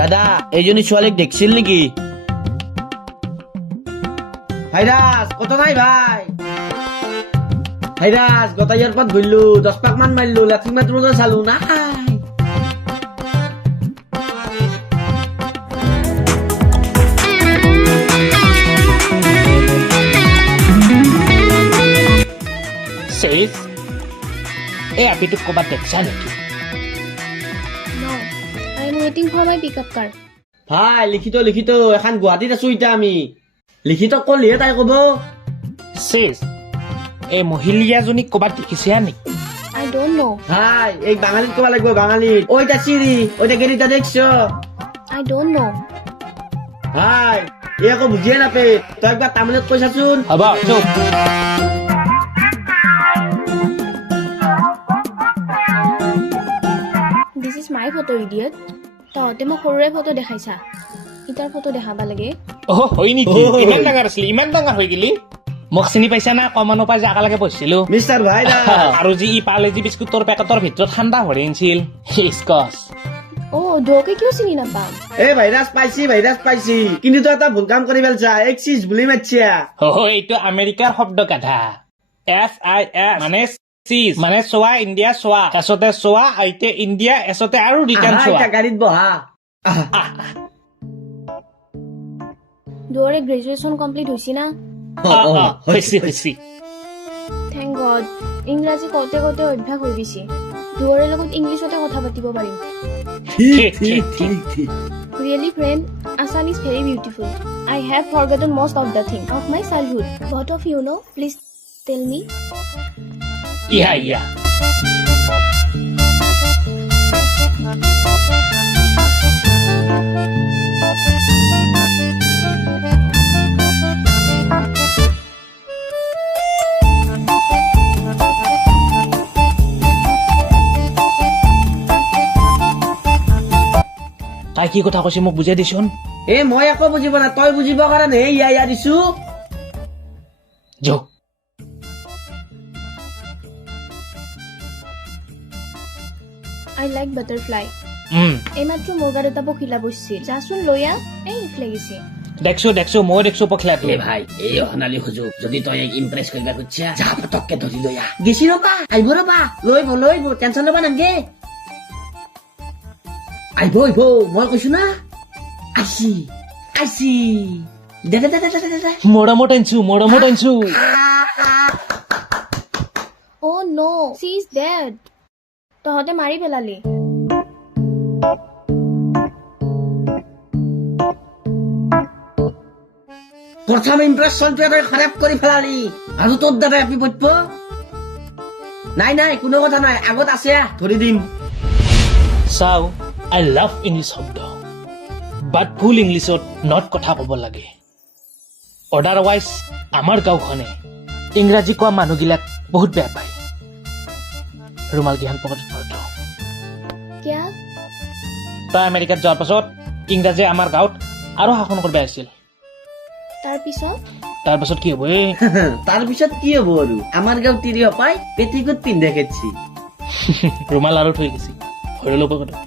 দাদা এইজনী ছোৱালীক দেখিছিল নেকি? ভাইৰাজ কত নাই ভাই? ভাইৰাজ গোটাই এয়াৰপৰ্ট ঘূৰিলো, 10 পাক মান মাৰিলো, লেট্ৰিন বাথৰুমত চালো নাই। Says, apiটোক ক'বাত দেখছা নেকি? No, I am waiting for my pickup car. ভাই লিখিত এখন গুৱাহাটীত আছো এতিয়া আমি। লিখিত কলিহে তাই কব। Says, এই মহিলাজনীক ক'বাত দেখিছা নেকি? I don't know. ভাই এই বাঙালীত কবা লাগব, বাঙালীত। ওইটা চিৰি, ওইটা গেরিটা দেখছো? I don't know. ভাই এই আকৌ বুজিয়ে নাপে, তই একবাৰ তামিলত কৈছাচোন। হ'ব চুপ। This is my photo, idiot. তহঁতে মোক সৰুৰে ফটো দেখাইছা, ইটাৰ ফটো দেখাবা লাগে। হয় নেকি? ইমান ডাঙৰ আছিলি, ইমান ডাঙৰ হৈ গেলি? মোক চিনি পাইছা না? কমানো পাই যে একেলগে পঢ়িছিলো। মিষ্টাৰ ভাইৰাজ। আৰু যি ই পালেজি বিস্কুটৰ পেকেটৰ ভিতৰত ঠাণ্ডা ভৰাই আনিছিল, স্কচ। ধোকে কিয় চিনি নাপাম? এই ভাইৰাজ পাইছি, কিন্তু তই এটা ভুল কাম কৰি পেলছা, এক্সিস বুলি মাতছা। এইটো আমেৰিকাৰ শব্দ গাধা। SIS মানে চিজ, মানে চোৱা, ইণ্ডিয়া চোৱা, এছতে চোৱা, আইতে ইণ্ডিয়া, এছতে আৰু ৰিটাৰ্ণ চোৱা। গাড়ীত বহা। ধোৰে গ্ৰেজুৱেশ্যন কমপ্লিট হৈছে না? হৈছে। থেংক গড, ইংৰাজী কওঁতে অভ্যাস হৈ গৈছে। ধোৰে লগত ইংলিছতে কথা পাতিব পাৰিম। Really friend, Assam is very beautiful. I have forgotten most of the things of my childhood. What of you know? Please tell me. Yeah. তাই কি কথা কৈছে মোক বুজাই দিছোন। মই আকৌ বুজিব না, তই বুজিব কাৰণে ইয়া দিছো। যো I like butterfly. এইমাত্ৰ মোৰ গাত এটা পখিলা বহিছিল, যাচোন লৈ আহ। লাগিছে। দেখছো মই দেখছো পখিলাটো। ভাই এই অহনালি সুযোগ, যদি তই ইমপ্ৰেছ কৰিবা খুজিছা, যা পটককে ধৰি লৈ আহ। গেছি ৰবা, আহিব ৰবা, লৈব, টেনচন ল'বা নাংগে। আহিব, মই কৈছো না। আইছি। দে। মৰমত আনছো। Oh no, she is dead. তহঁতে মাৰি পেলালি। প্ৰথম ইমপ্ৰেছনটোৱে তই খাৰাপ কৰি পেলালি, আৰু তোৰ দ্বাৰা বিপদ। নাই কোনো কথা নাই, আগত আছে ধৰি দিম। চাও, I love ইংলিছ শব্দ, বাট ফুল ইংলিছত নট কথা ক'ব লাগে। অদাৰৱাইজ আমাৰ গাঁওখনে ইংৰাজী কোৱা মানুহগিলাক বহুত বেয়া পায়। ৰুমাল কিহান পকেটত ভৰাই থওঁ। কিয়া? তই আমেৰিকাত যোৱাৰ পাছত ইংৰাজীয়ে আমাৰ গাঁৱত আৰু শাসন কৰিব আহিছিল। তাৰপিছত কি হ'ব? তাৰপিছত কি হ'ব আৰু, আমাৰ গাঁৱত তিৰি হপাই পেটিকোট পিন্ধে খেদছি। ৰুমাল আৰু থৈ গৈছি ভৰিলো পকেটত।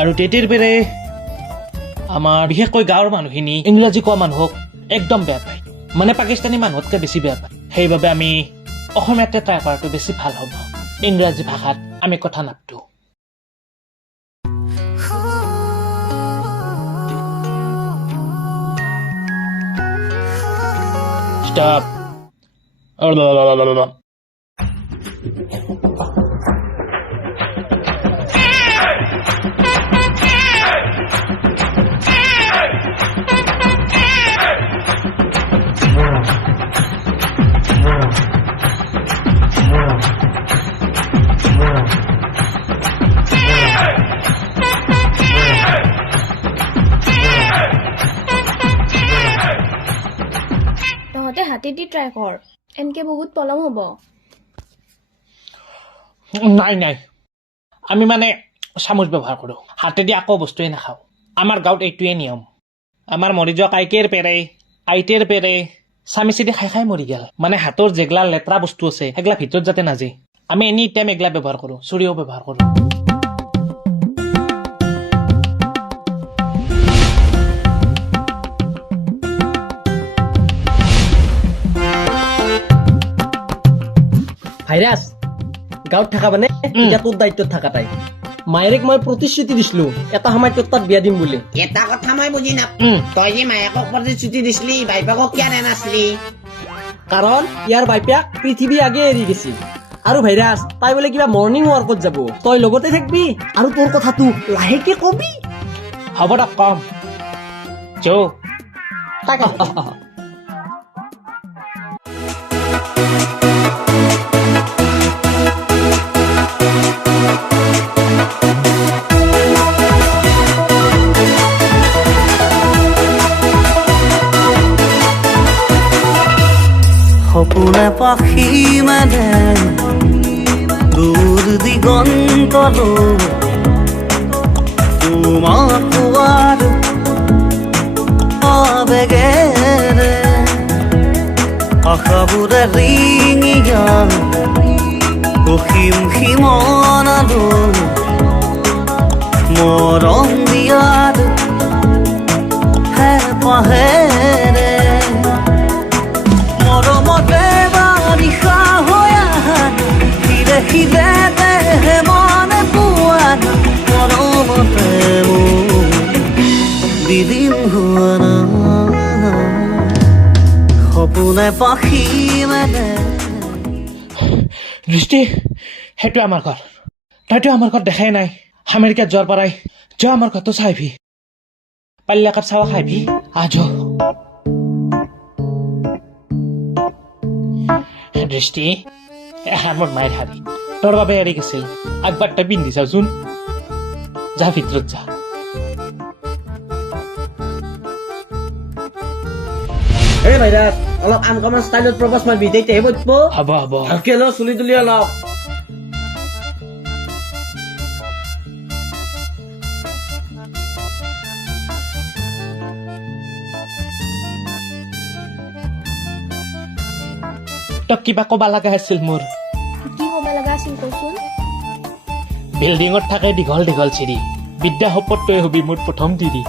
আৰু তেতিয়াৰ পৰাই আমাৰ বিশেষকৈ গাঁৱৰ মানুহখিনি ইংৰাজী কোৱা মানুহক একদম বেয়া পায়, মানে পাকিস্তানী মানুহতকৈ বেছি বেয়া পায়। সেইবাবে আমি অসমীয়াতে ট্ৰাই কৰাটো বেছি ভাল হ'ব। ইংৰাজী ভাষাত আমি কথা নাপাতো। Stop. তহঁতে হাতেদি ট্ৰাই কৰ, এনকে বহুত পলম হ'ব। নাই, আমি মানে চামুচ ব্যৱহাৰ কৰো, হাতেদি আকৌ বস্তুৱে নাখাওঁ। আমাৰ গাঁৱত এইটোৱে নিয়ম। আমাৰ মৰি যোৱা কাইকেৰ পেৰে, আইতেৰ পেৰে চামিচেদি খাই মৰি গেল। মানে হাতৰ যেগলা লেতেৰা বস্তু আছে সেইগলা ভিতৰত যাতে নাযায়। আমি এনি টাইম এগলা ব্যৱহাৰ কৰো, চুৰিও ব্যৱহাৰ কৰো। ভাইৰাছ গাঁৱত থাকা মানে এতিয়া তোৰ দায়িত্বত থাকা তাই মায়েৰেক মই প্ৰতিশ্ৰুতি দিছিলো এটা সময়ত তোৰ তাত বিয়া দিম বুলি এটা কথা মই বুজি তই যে মায়েকক প্ৰতিশ্ৰুতি দিছিলি বাইপাকক কিয় দিয়া নাছিলি কাৰণ ইয়াৰ বাইপাক পৃথিৱী আগে এৰি গেছি আৰু ভাইৰাছ তাই বোলে কিবা মৰ্ণিং ৱাৰ্কত যাব তই লগতে থাকবি আৰু তোৰ কথাটো লাহেকে কবি হ'ব দক কম যৌ তাক সপোনে পাখি মানে দূৰ দিগন্তলৈ তোমাক পোৱাৰ আবেগেৰে আশাবোৰে ৰিঙিয়া অসীম সীমনালৈ মৰম দিয়াৰ হেঁপাহেৰে মৰমতে বাৰিষা হৈ আহা সিৰে সিৰে মনে পোৱা মৰমতে মোৰ বিদিন হোৱা না সপোনে পাখি মানে দৃষ্টি সেইটো আমাৰ ঘৰ তইতো আমাৰ ঘৰত দেখাই নাই আমেৰিকাত যোৱাৰ পৰাই যা আমাৰ ঘৰটো চাইবি পাল্লাকাত চাৱা খাইবি আজ দৃষ্টি মোৰ মায়েৰ হাৰি তোৰ বাবে এড়ি গেছিল একবাৰটা পিন্ধি চাওচোন যা ভিতৰত যা এই ভাইৰাছ অলপ আনকমন ষ্টাইলত প্ৰপ'জ মাৰবি তেতিয়াহে বৈতব হ'ব হ'ব ভালকে ল চুলি তুলি অলপ তক কিবা কবা লগা আছিল মোৰ কি ক'ব লগা আছিল কচোন বিল্ডিঙত থাকে দীঘল দীঘল চিৰি বিদ্যা শপত তই হবি মোৰ প্ৰথম তিৰি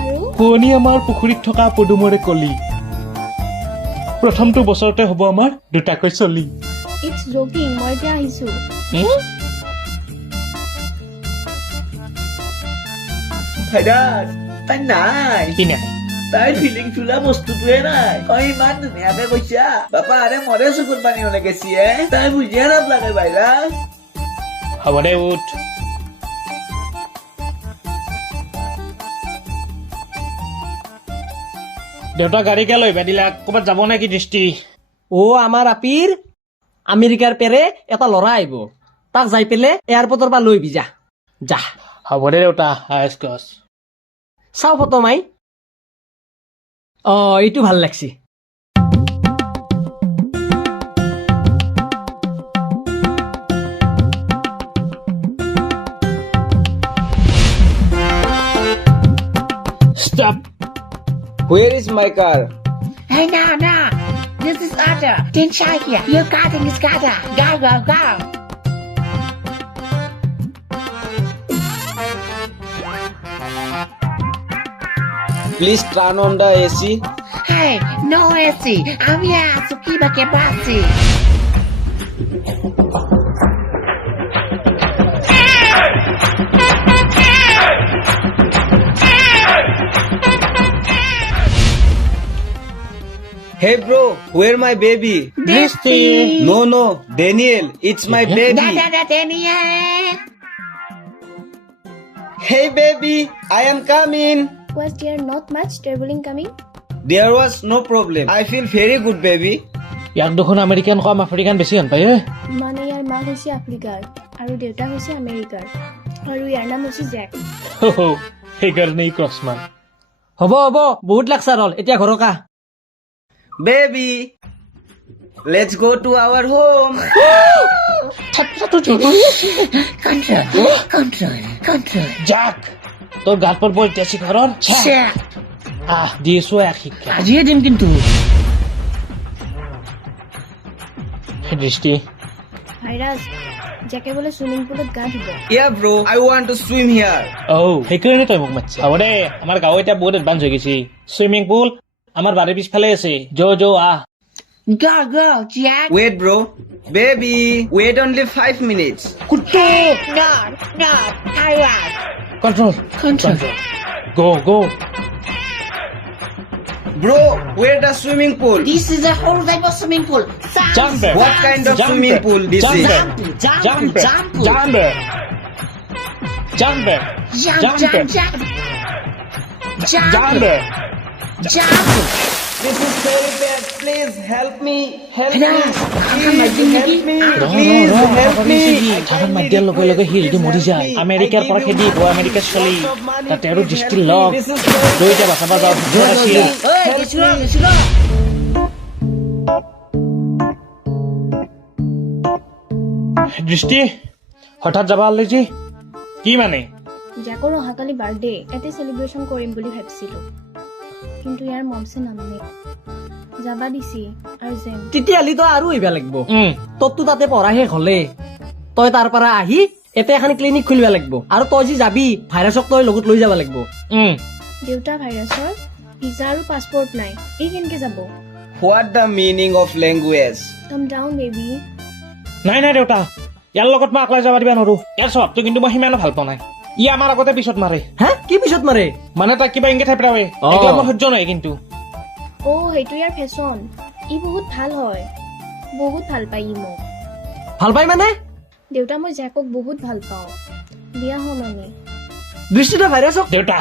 আৰু শুৱনি আমাৰ পুখুৰীত থকা পদুমৰে কলি প্ৰথমটো বছৰতে হ'ব আমাৰ দুটাকৈ চলি ইটছ জকিং মই এতিয়া আহিছো ভাইৰাছ তাই নাই কি নাই তাইৰ ফিলিং চোলা বস্তুটোৱে নাই তই ইমান ধুনীয়াকে কৈছা বাপা আৰে মৰে চকুত পানী ওলাই গেছি তাই বুজিয়ে নালাগে ভাইৰাছ হ'ব দে উঠ দেউতা গাড়ীকে লৈ দিলা ক'ৰবাত যাব নেকি দৃষ্টি আমাৰ আপিৰ আমেৰিকাৰ পেৰে এটা ল'ৰা আহিব তাক যাই পেলে এয়াৰপৰ্টৰ পৰা লৈ যা যা হ'ব দে দেউতা আইচকচ চাও ফটো মাই এইটো ভাল লাগছি stop Where is my car? Hey, no. This is Arthur. Ten shy here. Your garden is Gada. Go. Please turn on the AC. Hey, no AC. I'm here. Sukiba Kebasi. Hey bro, where my baby? দৃষ্টি No, Daniel, it's my baby. Daniel. Hey baby, I am coming. was there not much traveling coming There was no problem. I feel very good baby. ইয়াক দেখোন American কম African বেছি হেন পায় মানে ইয়াৰ মা হৈছে আফ্ৰিকাৰ আৰু দেউতা হৈছে আমেৰিকাৰ আৰু ইয়াৰ নাম হৈছে জেক সেইকাৰণেই ক্ৰছমান হ'ব বহুত লাগছা ৰল এতিয়া ঘৰৰ কা Baby, let's go to our home. Control. যাক তোৰ গাত পৰব এতিয়া শিখৰৰ দিছো এক শিক্ষা আজিয়ে দিম কিন্তু দৃষ্টি ভাইৰাছ জেকে বোলে চুইমিং পুলত গা ধুব Yeah bro, I want to swim here. সেইকাৰণে তই মোক মাতিছ হ'ব দে আমাৰ গাঁও এতিয়া বহুত এডভান্স হৈ গৈছে চুইমিং পুল আমাৰ বাৰীৰ পিছফালে আছে যৌ আহ Go, Jack. Wait, bro. Baby, wait only 5 minutes. Kutto! No, I want. Control. Go. Bro, where the swimming pool? This is a whole type of swimming pool. Jump it. What kind of swimming pool this is? Jump. This is very bad. Please help me. Help me. ধান মাত দিয়াৰ লগে লগে শিলটো মৰি যায় আমেৰিকাৰ পৰা খেদি আমেৰিকাৰ চলি তাতে আৰু দৃষ্টিৰ লগ দুইটা বাচাব যাওঁ দৃষ্টি হঠাৎ যাব আলৈছি কি মানে জেকৰ অহাকালি বাৰ্থডে এতে চেলিব্ৰেশ্যন কৰিম বুলি ভাবিছিলো কিন্তু ইয়াৰ মমছে নামানে যাবা দিছি আৰ্জেণ্ট তেতিয়াহ'লে তই আৰু আহিব লাগিব তোৰতো তাতে পঢ়া শেষ হলে তই তাৰ পৰা আহি এতে এখন ক্লিনিক খুলিব লাগিব আৰু তই যি যাবি ভাইৰাছক তই লগত লৈ যাব লাগিব দেউতা ভাইৰাছৰ ভিজা আৰু পাছপৰ্ট নাই ই কেনেকে যাব What the meaning of language? কাম ডাউন বেবি নাই দেউতা ইয়াৰ লগত মই অকলে যাব দিবা নোৱাৰো ইয়াৰ স্বভাৱটো কিন্তু মই সিমানো ভাল পোৱা নাই ই আমাৰ আগতে পিছত মাৰে হে কি পিছত মাৰে মানে তাক কিবা ইংগিত ঠাই পেলাৱে এইটো মোৰ সহ্য নহয় কিন্তু সেইটো ইয়াৰ ফেশ্বন ই বহুত ভাল হয় বহুত ভাল পায় ই মোক ভাল পাই মানে দেউতা মই জেকক বহুত ভাল পাওঁ বিয়া হ'ম আমি দৃষ্টিটা ভাইৰাছক দেউতা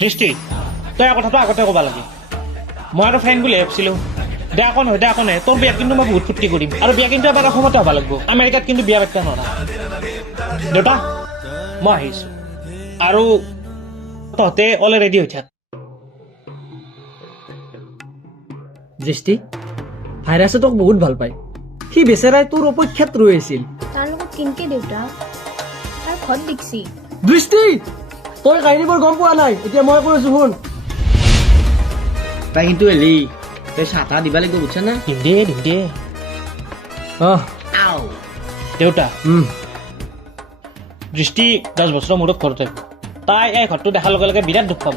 দৃষ্টি তই কথাটো আগতে ক'বা লাগে মই আৰু ফ্ৰেণ্ড বুলি ভাবিছিলো দে আকৌ নহয় তোৰ বিয়া কিন্তু মই বহুত ফূৰ্তি কৰিম আৰু বিয়া কিন্তু এবাৰ অসমতে হ'ব লাগিব আমেৰিকাত কিন্তু বিয়া পাতিব নোৱাৰা দেউতা মই আহিছো আৰু তহঁতে অলে ৰেডি হৈ থাক দৃষ্টি ভাইৰাছে তোক বহুত ভাল পায় সি বেচেৰাই তোৰ অপেক্ষাত ৰৈ আছিল তাৰ লগত কেনেকে দেউতা তাৰ ঘৰত দেখছি দৃষ্টি তই কাহিনীবোৰ গম পোৱা নাই এতিয়া মই কৈছো শুন তাই কিন্তু এলি তই চাহ দিবা লাগিব বুজছা না দিম দে আও দেউতা দৃষ্টি 10 বছৰৰ মূৰত ঘৰতে তাই এই ঘৰটো দেখাৰ লগে লগে বিৰাট দুখ পাব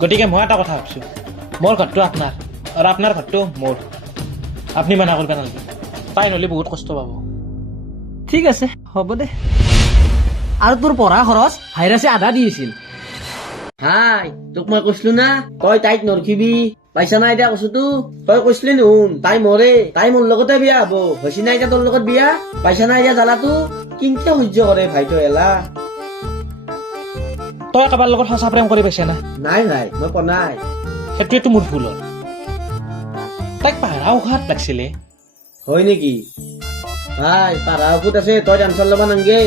গতিকে মই এটা কথা ভাবিছো মোৰ ঘৰটো আপোনাৰ আৰু আপোনাৰ ঘৰটো মোৰ আপুনি মানা কৰিব নালাগে তাই নহ'লে বহুত কষ্ট পাব ঠিক আছে হ'ব দে আৰু তোৰ পঢ়া খৰচ ভাইৰাছে আধা দিছিল হাই তোক মই কৈছিলো না তই তাইক নৰখিবি পাইছা না এতিয়া কৈছোতো তই কৈছিলি নুন তাই মৰে তাই মোৰ লগতে বিয়া হব হৈছি না এতিয়া তোৰ লগত বিয়া পাইছা না এতিয়া জ্বালাটো কিনকে সহ্য কৰে ভাইটো এলা তই কাৰোবাৰ লগত সঁচা প্ৰেম কৰি পাইছে না নাই ভাই মই পনাই সেইটোৱেতো মোৰ ভুল হ'ল তাইক পাহৰা উশাত লাগিছিলে হয় নেকি ভাই পাৰা ঔষধ আছে তই টেনচন ল'বা নাংগে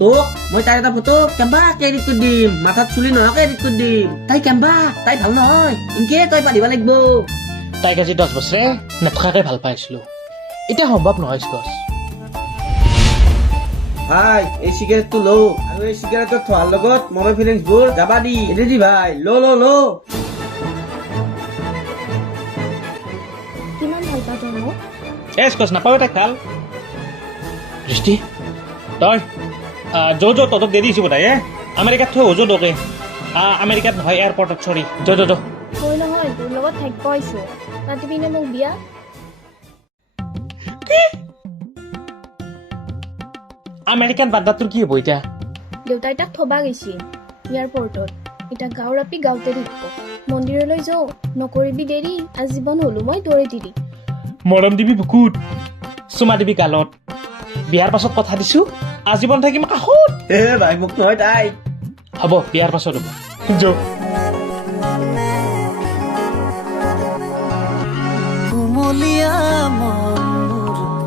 তোক মই তাই এটা ফটো কেম্বা এডিট কৰি দিম মাথাত চুলি নোহোৱাকে এডিট কৰি দিম তাই কেম্বা তাই ভাল নহয় ইনকে তই পাৰিব লাগিব তাইক আজি 10 বছৰে নেথকাকে ভাল পাইছিলো এতিয়া সম্ভৱ নহয় স্কচ ভাই এই চিগাৰেটটো ল আৰু এই চিগাৰেটৰ থোৱাৰ লগত মনৰ ফিলিংছবোৰ যাবা দি এনে দি ভাই ল কিমান ভাল পাওঁ তই মোক স্কচ নাপাওঁ তাইক ভাল দৃষ্টি তই যৌ তহঁতক দেৰি দিছোঁ বোধহয় আমেৰিকাত থৈ যৌ দকে আমেৰিকাত নহয় এয়াৰপৰ্টত চৰি যৌ তই নহয় তোৰ লগত থাকিব আহিছো পাতিবিনে মোক বিয়া আমেৰিকান বাদ্দাত তোৰ কি হ'ব এতিয়া দেউতাই তাক থবা গৈছিল এয়াৰপৰ্টত এতিয়া গাঁৱৰ আপি গাঁৱতে থাকিব মন্দিৰলৈ যাওঁ নকৰিবি দেৰি আজীৱন হলো মই দৌৰি দিলি মৰম দিবি বুকুত চুমা দিবি গালত বিয়াৰ পাছত কথা দিছো আজীৱন থাকিম কাষত ভাই মোক নহয় তাই হ'ব বিয়াৰ পাছত হ'ব যৌ কুমলীয়া মন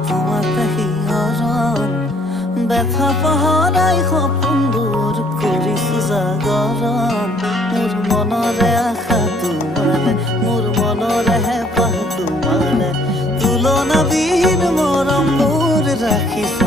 তোমাতে শিহৰণ ব্যথা পাহৰাই সপোনবোৰ কৰিছো জাগৰণ মোৰ মনৰে আশা তোমালে মোৰ মনৰে হেঁপাহ তোমালে তুলনাবিহীন মৰমবোৰ ৰাখিছো